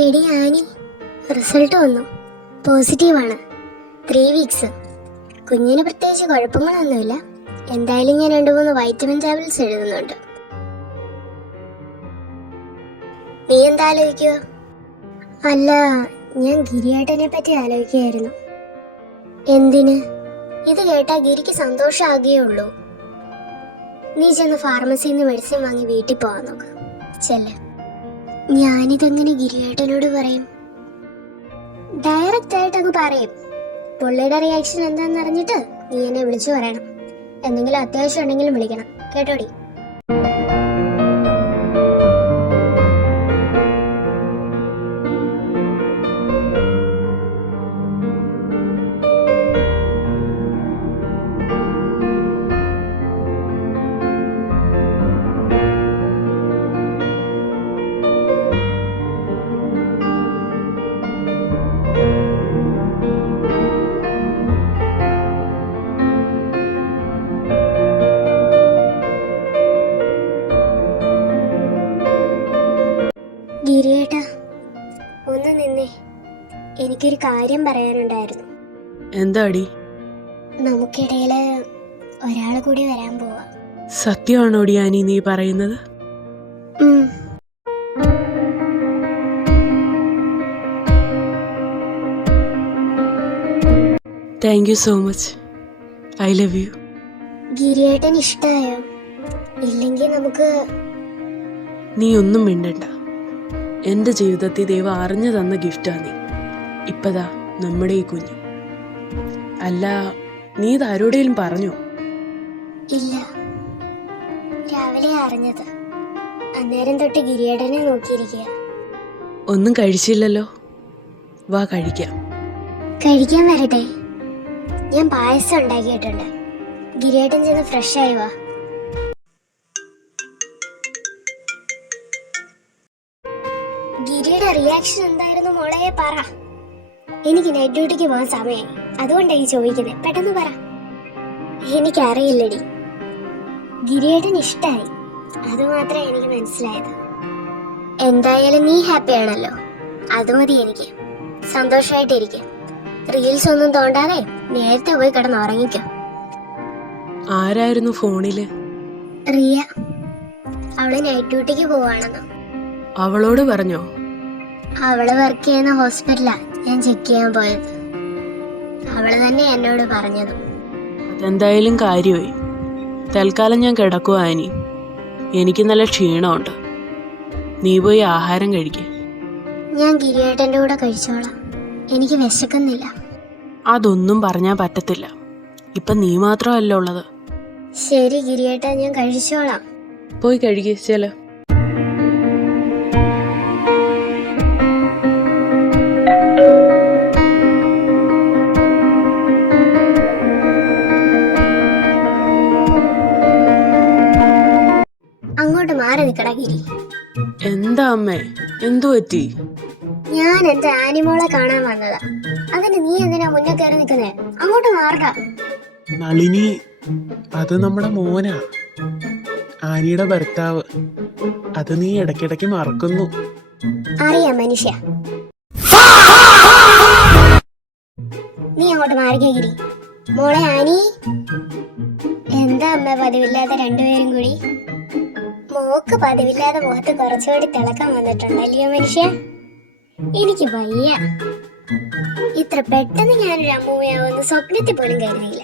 എടി Annie, result വന്നു. പോസിറ്റീവാണ്. 3 വീക്സ്. കുഞ്ഞിന് പ്രത്യേകിച്ച് കുഴപ്പങ്ങളൊന്നുമില്ല. എന്തായാലും ഞാൻ 2-3 വൈറ്റമിൻ ടാബ്ലറ്റ്സ് എഴുതുന്നുണ്ട്. നീ എന്താ ആലോചിക്കുക? അല്ല, ഞാൻ ഗിരിയേട്ടനെ പറ്റി ആലോചിക്കുകയായിരുന്നു. എന്തിന്? ഇത് കേട്ടാ ഗിരിക്ക് സന്തോഷമാകേ ഉള്ളൂ. നീ ചെന്ന് ഫാർമസിയിൽ നിന്ന് മെഡിസിൻ വാങ്ങി വീട്ടിൽ പോവാൻ നോക്ക്. ചെല്ല്. ഞാനിതെങ്ങനെ ഗിരിയേട്ടനോട് പറയും? ഡയറക്റ്റ് ആയിട്ട് അങ്ങ് പറയും. പുള്ളിയുടെ റിയാക്ഷൻ എന്താണെന്ന് അറിഞ്ഞിട്ട് നീ എന്നെ വിളിച്ചു പറയണം. എന്തെങ്കിലും അത്യാവശ്യം ഉണ്ടെങ്കിലും വിളിക്കണം, കേട്ടോടി? ഗിരിയേട്ടാ, ഒന്ന് നിന്നേ. എനിക്കൊരു കാര്യം പറയാനുണ്ടായിരുന്നു. എന്താടി? നമുക്കിടയില് ഒരാൾ കൂടി വരാൻ പോവാ. സത്യമാണോടി ആനി നീ പറയുന്നത്? Thank you so much. I love you. ഗിരിയേട്ടൻ ഇഷ്ടായോ? ഇല്ലെങ്കിൽ നമുക്ക്... നീ ഒന്നും മിണ്ടണ്ട. എൻ്റെ ജീവിതത്തിൽ ദൈവം അറിഞ്ഞു തന്ന ഗിഫ്റ്റാ നീ. ഇപ്പതാ നമ്മുടെ ഈ കുഞ്ഞ്. അല്ല, നീ ഇത് ആരോടേലും പറഞ്ഞോ? ഇല്ല, രാവിലെ അറിഞ്ഞത്. അന്നേരം തൊട്ട് ഗിരിയേട്ടനെ നോക്കിയിരിക്കുക. ഒന്നും കഴിച്ചില്ലല്ലോ? വാ കഴിക്കാം. കഴിക്കാൻ വരട്ടെ? ഞാൻ പായസം ഉണ്ടാക്കിയിട്ടുണ്ട്. ഗിരിയേട്ടൻ ചെന്ന് ഫ്രഷ് ആയി വാ. ഗിരിയുടെ റിയാക്ഷൻ എന്തായിരുന്നു മോളെ? പറ. എനിക്ക് നൈറ്റ് ഡ്യൂട്ടിക്ക് പോകാൻ സമയമായി, അതുകൊണ്ടായി ചോദിക്കുന്നത്. പെട്ടെന്ന് പറ. എനിക്കറിയില്ലടി. ഗിരിയേട്ടൻ ഇഷ്ടായി, അത് മാത്രമേ എനിക്ക് മനസ്സിലായത്. എന്തായാലും നീ ഹാപ്പി ആണല്ലോ, അത് മതി എനിക്ക്. സന്തോഷമായിട്ടിരിക്കും. റീൽസ് ഒന്നും തോണ്ടാതെ നേരത്തെ പോയി കിടന്ന് ഉറങ്ങിക്കോ. ആരായിരുന്നു ഫോണില്? റിയ. അവള് നൈറ്റ് ഡ്യൂട്ടിക്ക് പോവാണെന്ന്. അവളോട് പറഞ്ഞോ? അവള് വർക്ക് ചെയ്യുന്ന ഹോസ്പിറ്റലാ ഞാൻ ചെക്ക് ചെയ്യാൻ പോയത്. അവള് തന്നെ എന്നോട് പറഞ്ഞത്. അതെന്തായാലും കാര്യമായി. തൽക്കാലം ഞാൻ കിടക്കുവാ ആനി. എനിക്ക് നല്ല ക്ഷീണമുണ്ട്. നീ പോയി ആഹാരം കഴിക്ക്. ഞാൻ ഗിരിയേട്ടൻ്റെ കൂടെ കഴിച്ചോളാം. എനിക്ക് വിശക്കുന്നില്ല. അതൊന്നും പറഞ്ഞാൽ പറ്റത്തില്ല. ഇപ്പം നീ മാത്രമല്ല ഉള്ളത്. ശരി ഗിരിയേട്ടാ, ഞാൻ കഴിച്ചോളാം. പോയി കഴിക്ക്. ചെല. അങ്ങോട്ട് മാറി നിക്കടാ ഗിരി. എന്താ അമ്മേ, എന്തു പറ്റി? ഞാൻ എന്റെ ആനിമോളെ കാണാൻ വന്നതാ. അതിന് നീ എന്തിനാ മുന്നേ കയറി നിൽക്കുന്നേ? അങ്ങോട്ട് മാറടാ. നളിനി, അത് നമ്മുടെ മോനാ, ആനിയുടെ ഭർത്താവ്. അത് നീ ഇടയ്ക്കിടയ്ക്ക് മറക്കുന്നു. അറിയാം മനുഷ്യ. നീ അങ്ങോട്ട് മാറിക്കേ ഗിരി. മോളെ ആനി. എന്താ അമ്മ പതിവില്ലാതെ രണ്ടുപേരും കൂടി? മോക്ക് പതിവില്ലാതെ മുഖത്ത് കുറച്ചുകൂടി തിളക്കം വന്നിട്ടുണ്ടല്ലയോ മനുഷ്യ? എനിക്ക് വയ്യ. ഇത്ര പെട്ടെന്ന് ഞാനൊരു അമ്മൂമ്മയാവുമെന്ന് സ്വപ്നത്തിൽ പോലും കരുതിയില്ല.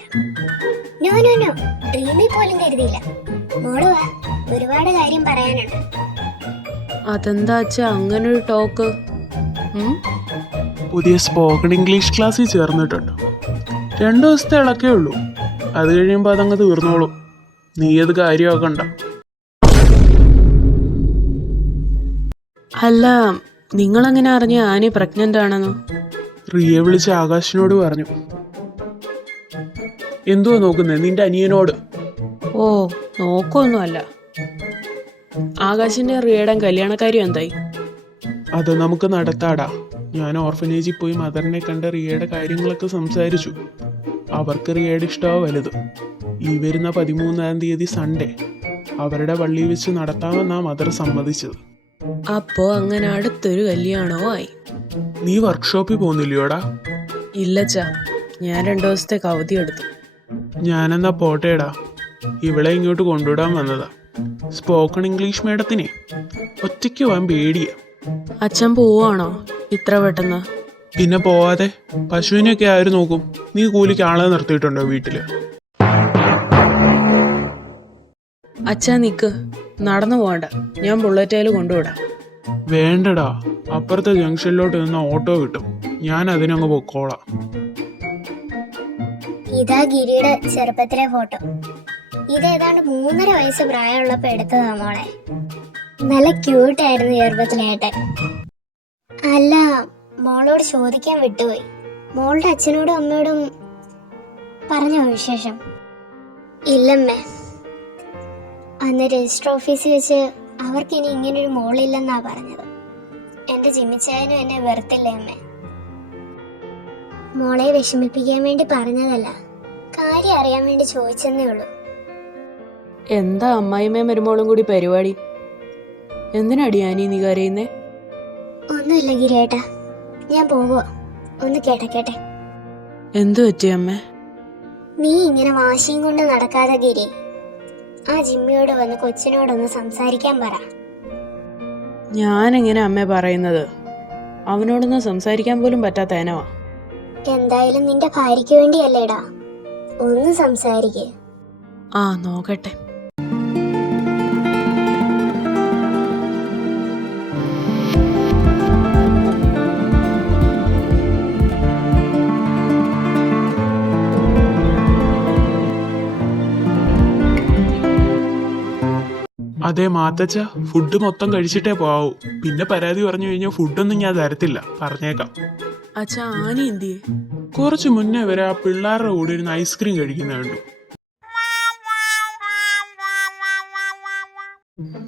നോ നോ നോ, ഡ്രീമിൽ പോലും കരുതിയില്ല. മോള് വാ, ഒരുപാട് കാര്യം പറയാനുണ്ട്. അതെന്താ അച്ഛാ അങ്ങനൊരു ടോക്ക്? പുതിയ സ്പോക്കൺ ഇംഗ്ലീഷ് ക്ലാസ്സിൽ ചേർന്നിട്ടുണ്ട്. 2 ദിവസത്തെ ഇളക്കേ ഉള്ളൂ. അത് കഴിയുമ്പോൾ അതങ്ങ് തീർന്നോളും. നീ അത് കാര്യമാക്കണ്ട. അല്ല, നിങ്ങളെങ്ങനെ അറിഞ്ഞ ആനി പ്രഗ്നന്റ് ആണെന്നോ? റിയ വിളിച്ച് ആകാശിനോട് പറഞ്ഞു. എന്തുവാ നോക്കുന്നേ? നിന്റെ അനിയനോട്. ഓ, നോക്കൊന്നുമല്ല. ആകാശിന്റെ റിയയുടെ കല്യാണക്കാര്യം എന്തായി? അത് നമുക്ക് നടത്താടാ. ഞാൻ ഓർഫനേജിൽ പോയി മദറിനെ കണ്ട് റിയയുടെ കാര്യങ്ങളൊക്കെ സംസാരിച്ചു. അവർക്ക് റിയയുടെ ഇഷ്ടമാണ് വലുത്. ഈ വരുന്ന 13-ാം തീയതി സൺഡേ അവരുടെ പള്ളിയിൽ വെച്ച് നടത്താമെന്നാ മദർ സമ്മതിച്ചത്. അപ്പോ അങ്ങനെ അടുത്തൊരു കല്യാണവും ആയി. നീ വർക്ക്ഷോപ്പിൽ പോകുന്നില്ലയോടാ? ഇല്ലച്ചാ, ഞാൻ 2 ദിവസത്തേക്ക് അവധി എടുത്തു. ഞാനെന്നാ പോട്ടേടാ. ഇവളെ ഇങ്ങോട്ട് കൊണ്ടുവിടാൻ വന്നതാ. സ്പോക്കൺ ഇംഗ്ലീഷ് മേഡത്തിനെ ഒറ്റയ്ക്ക് പോകാൻ പേടിയാ. അച്ഛൻ പോവാണോ ഇത്ര പെട്ടെന്ന്? പിന്നെ പോവാതെ. പശുവിനെയൊക്കെ ആര് നോക്കും? നീ കൂലിക്ക് ആളെ നിർത്തിയിട്ടുണ്ടോ വീട്ടില്? അച്ഛാ നിക്ക്, നടന്നു പോകണ്ട, ഞാൻ ബുള്ളറ്റേൽ കൊണ്ടുവിടാം. വേണ്ടടാ, അപ്പുറത്തെ ജംഗ്ഷനിലോട്ട് നിന്ന് ഓട്ടോ കിട്ടും. ഞാൻ അതിനങ്ങ് പൊക്കോളാം. ഇതാ ഗിരിയുടെ ചെറുപ്പത്തിലെ ഫോട്ടോ. ഇത് ഏതാണ്ട് 3.5 വയസ്സ് പ്രായമുള്ളപ്പോ എടുത്തതാ മോളെ. നല്ല ക്യൂട്ടായിരുന്നു ചെറുപ്പത്തിലേട്ടൻ. അല്ല, മോളോട് ചോദിക്കാൻ വിട്ടുപോയി. മോളുടെ അച്ഛനോടും അമ്മയോടും പറഞ്ഞോ വിശേഷം? ഇല്ലമ്മേ. അന്ന് രജിസ്റ്റർ ഓഫീസിൽ വെച്ച് അവർക്ക് ഇനി ഇങ്ങനൊരു മോളില്ലെന്നാ പറഞ്ഞത്. എന്റെ ജിമ്മിച്ചായനും എന്നെ വെറുത്തില്ലേ അമ്മേ. മോളെ വിഷമിപ്പിക്കാൻ വേണ്ടി പറഞ്ഞതല്ല, കാര്യം അറിയാൻ വേണ്ടി ചോദിച്ചെന്നേ ഉള്ളൂ. എന്താ അമ്മായിമ്മയും മരുമോളും കൂടി പരിപാടി? എന്തിനടി ആനി നീ കരയുന്നേ? ഒന്നുമില്ല ഗിരിയേട്ടാ, ഞാൻ പോവുക. ഒന്ന് കേട്ടെ. എന്തു പറ്റി അമ്മേ? നീ ഇങ്ങനെ വാശിയും കൊണ്ട് നടക്കാതെ ഗിരി, ആ ജിമ്മിയോട് വന്ന് കൊച്ചിനോടൊന്ന് സംസാരിക്കാൻ പറ. ഞാനെങ്ങനെ അമ്മ പറയുന്നത്? അവനോടൊന്നും സംസാരിക്കാൻ പോലും പറ്റാത്ത ഇനവാ. എന്തായാലും നിന്റെ ഭാര്യയ്ക്ക് വേണ്ടിയല്ലേടാ, ഒന്ന് സംസാരിക്കേ. ആ നോക്കട്ടെ. അതെ മാത്തച്ഛ, ഫുഡ് മൊത്തം കഴിച്ചിട്ടേ പോവൂ. പിന്നെ പരാതി പറഞ്ഞു കഴിഞ്ഞാൽ ഫുഡൊന്നും ഞാൻ തരത്തില്ല, പറഞ്ഞേക്കാം. അച്ഛാ ആനി എന്തിയെ? കുറച്ച് മുന്നേ വരെ ആ പിള്ളേരുടെ കൂടെ ഇരുന്ന് ഐസ്ക്രീം കഴിക്കുന്ന കണ്ടു.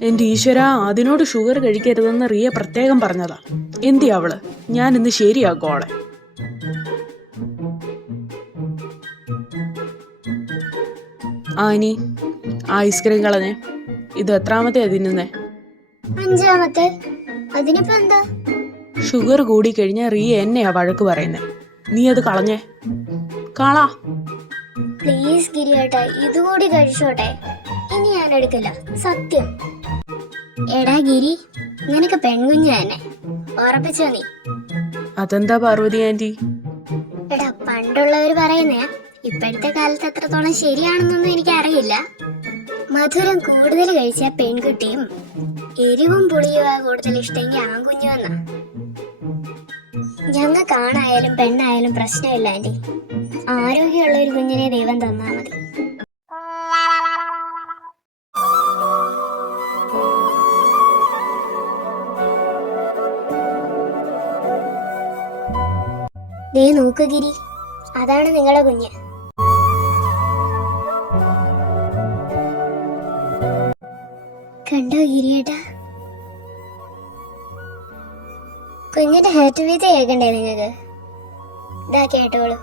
എന്റെ ഈശ്വര, അതിനോട് ഷുഗർ കഴിക്കരുതെന്ന് റിയ പ്രത്യേകം പറഞ്ഞതാ. എന്തിയാ അവള്? ഞാൻ ഇന്ന് ശരിയാക്കോളെ. Annie, ice cream കളഞ്ഞേ. ഇത് എത്രാമത്തെ തിന്നുന്നേ? 5ാമത്തെ. അതിനിപ്പോ എന്താ? ഷുഗർ കൂടി കഴിഞ്ഞാൽ റിയ എന്നെയാ വഴക്ക് പറയുന്നേ. നീ അത് കളഞ്ഞേ, കളാ. പ്ലീസ് ഗിരിയേട്ടാ, ഇതുകൂടി കഴിച്ചോട്ടെ. ഇനി ഞാൻ എടുക്കില്ല, സത്യം. എടാ ഗിരി, നിനക്ക് പെൺകുഞ്ഞ് തന്നെ, ഉറപ്പിച്ചോ നീ? അതെന്താ പാർവതി ആന്റി? എടാ, പണ്ടുള്ളവര് പറയുന്നേ, ഇപ്പോഴത്തെ കാലത്ത് എത്രത്തോളം ശരിയാണെന്നൊന്നും എനിക്കറിയില്ല. മധുരം കൂടുതൽ കഴിച്ച പെൺകുട്ടിയും എരിവും പുളിയുവാ കൂടുതൽ ഇഷ്ടമെങ്കിൽ ആൺകുഞ്ഞുവെന്നാ. ഞങ്ങൾക്ക് ആണായാലും പെണ്ണായാലും പ്രശ്നമില്ല ആന്റി. ആരോഗ്യമുള്ള ഒരു കുഞ്ഞിനെ ദൈവം തന്നാ മതി. ദേ നോക്ക് ഗിരി, അതാണ് നിങ്ങളുടെ കുഞ്ഞ്. കണ്ടോ ഗിരിയേട്ടാ? കുഞ്ഞിന്റെ ഹാർട്ട് ബീറ്റ് കേൾക്കണ്ടേ നിങ്ങൾക്ക്? ഇതാ കേട്ടോളൂ.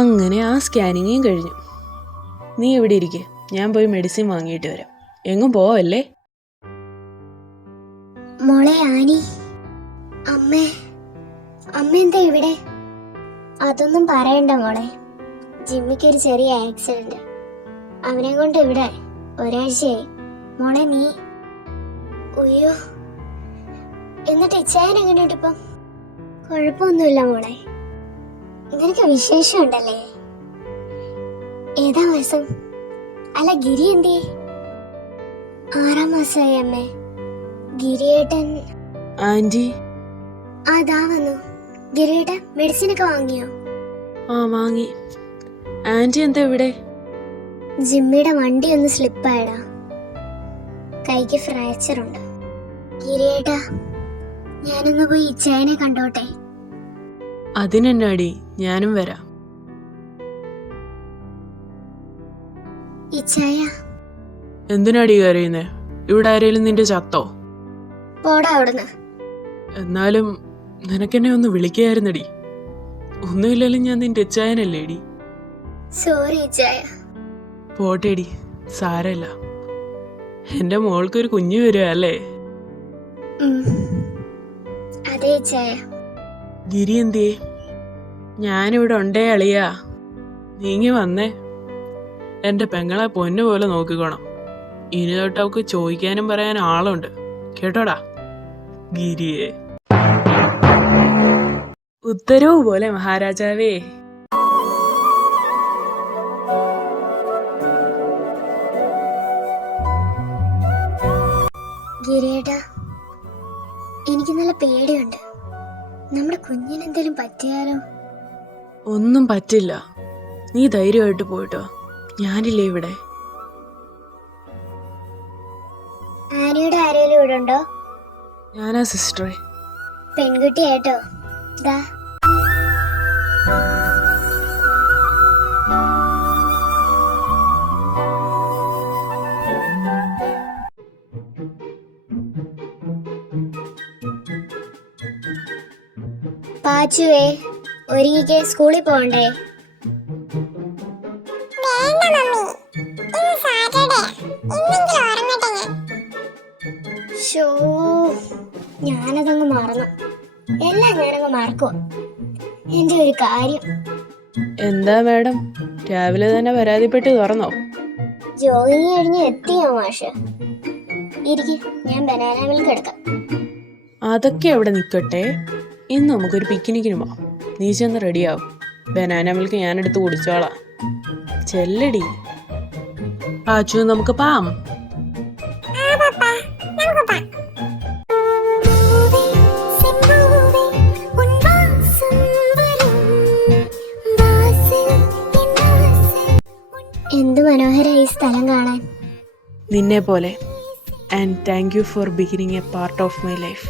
അങ്ങനെ ആ സ്കാനിങ്ങും കഴിഞ്ഞു. നീ എവിടെ ഇരിക്കെ, ഞാൻ പോയി മെഡിസിൻ വാങ്ങിയിട്ട് വരാം. എങ്ങും പോവല്ലേ? മോളെ ആനി, അമ്മ എന്താ ഇവിടെ? അതൊന്നും പറയണ്ട മോളെ. ജിമ്മിക്ക് ഒരു ചെറിയ ആക്സിഡന്റ്, അവനെ കൊണ്ട് ഇവിടെ ഒരാഴ്ചയായി. മോളെ നീ, അയ്യോ, എന്നിട്ട് ഇച്ചായൻ എങ്ങനെയുണ്ട് ഇപ്പം? കുഴപ്പമൊന്നുമില്ല മോളെ. നിനക്ക് വിശേഷം ഉണ്ടല്ലേ? ഏതാ മാസം? അല്ല ഗിരി എന്തേ? 6 മാസമായി അമ്മേ. ഗിരിയേട്ടൻ ആന്റി. അതാ വന്നു. ഗിരിയേട്ടൻ മെഡിസിൻ ഒക്കെ വാങ്ങിയോ? ആ വാങ്ങി. ആന്റി എന്താ ഇവിടെ? ജിമ്മിയുടെ വണ്ടി ഒന്ന് സ്ലിപ്പായടാ, കൈക്ക് ഫ്രാക്ചർ ഉണ്ട്. ഗിരിയേട്ടാ, ഞാനൊന്ന് പോയി ഇച്ചായനെ കണ്ടോട്ടെ? അതിനെന്നാടി, ഞാനും വരാം. ഇച്ചായ. എന്തിനാടി കരയുന്നേ? ഇവിടെ ആരെങ്കിലും നിന്റെ ചത്തോ? പോടാ അവിടുന്ന്. എന്നാലും നിനക്കെന്നെ ഒന്ന് വിളിക്കായിരുന്നടി. ഒന്നുമില്ലാലും ഞാൻ നിന്റെ ഇച്ചായനല്ലേടി. സോറി ചായ. പോട്ടേടി, സാരമില്ല. എൻ്റെ മോൾക്കൊരു കുഞ്ഞു വരുക അല്ലേ? അതെ ചായ. ഗിരി എന്തിയേ? ഞാനിവിടെ ഉണ്ടേ അളിയാ, നീങ്ങി വന്നേ. എൻ്റെ പെങ്ങളെ പൊന്നു പോലെ നോക്കിക്കോണം. ഇനി തൊട്ട് അവൾക്ക് ചോദിക്കാനും പറയാനും ആളുണ്ട് കേട്ടോടാ. ഗിരിയെ ഉത്തരവ് പോലെ മഹാരാജാവേ. ഗിരിയേട്ടാ, എനിക്ക് നല്ല പേടിയുണ്ട്. നമ്മുടെ കുഞ്ഞിന് എന്തെങ്കിലും പറ്റിയാലോ? ഒന്നും പറ്റില്ല, നീ ധൈര്യമായിട്ട് പോയിട്ടോ, ഞാനില്ലേ ഇവിടെ. ആനിയുടെ ആരെങ്കിലും ഇവിടെ ഉണ്ടോ? ഞാനാ സിസ്റ്ററെ. പെൺകുട്ടിയായിട്ടോ? ദാ പാച്ചുവേ, ഒരുങ്ങിക്ക്, സ്കൂളിൽ പോകണ്ടേ? ഷോ, ഞാനതങ്ങ് മറന്നു. എല്ലാം ഞാനങ്ങ് മറക്കുവോ. എന്റെ ഒരു കാര്യം. എന്താ മാഡം, രാവിലെ തന്നെ പരാതിപ്പെട്ട് തുറന്നോ? ജോഗിങ് കഴിഞ്ഞ് എത്തിയോ മാഷ്? ഇരിക്ക്, ഞാൻ ബനാന മിൽക്ക് എടുക്കാം. അതൊക്കെ അവിടെ നിൽക്കട്ടെ, ഇന്ന് നമുക്കൊരു പിക്നിക്കിന് പോവാം. നീ ചെന്ന് റെഡിയാവും. ബനാന മിൽക്ക് ഞാനെടുത്ത് കുടിച്ചോളാം. ചെല്ലടി പാച്ചു, നമുക്ക് പാം. എന്ത് മനോഹരമായി ഈ സ്ഥലം കാണാൻ. നിന്നെ പോലെ. And thank you for beginning A part of my life.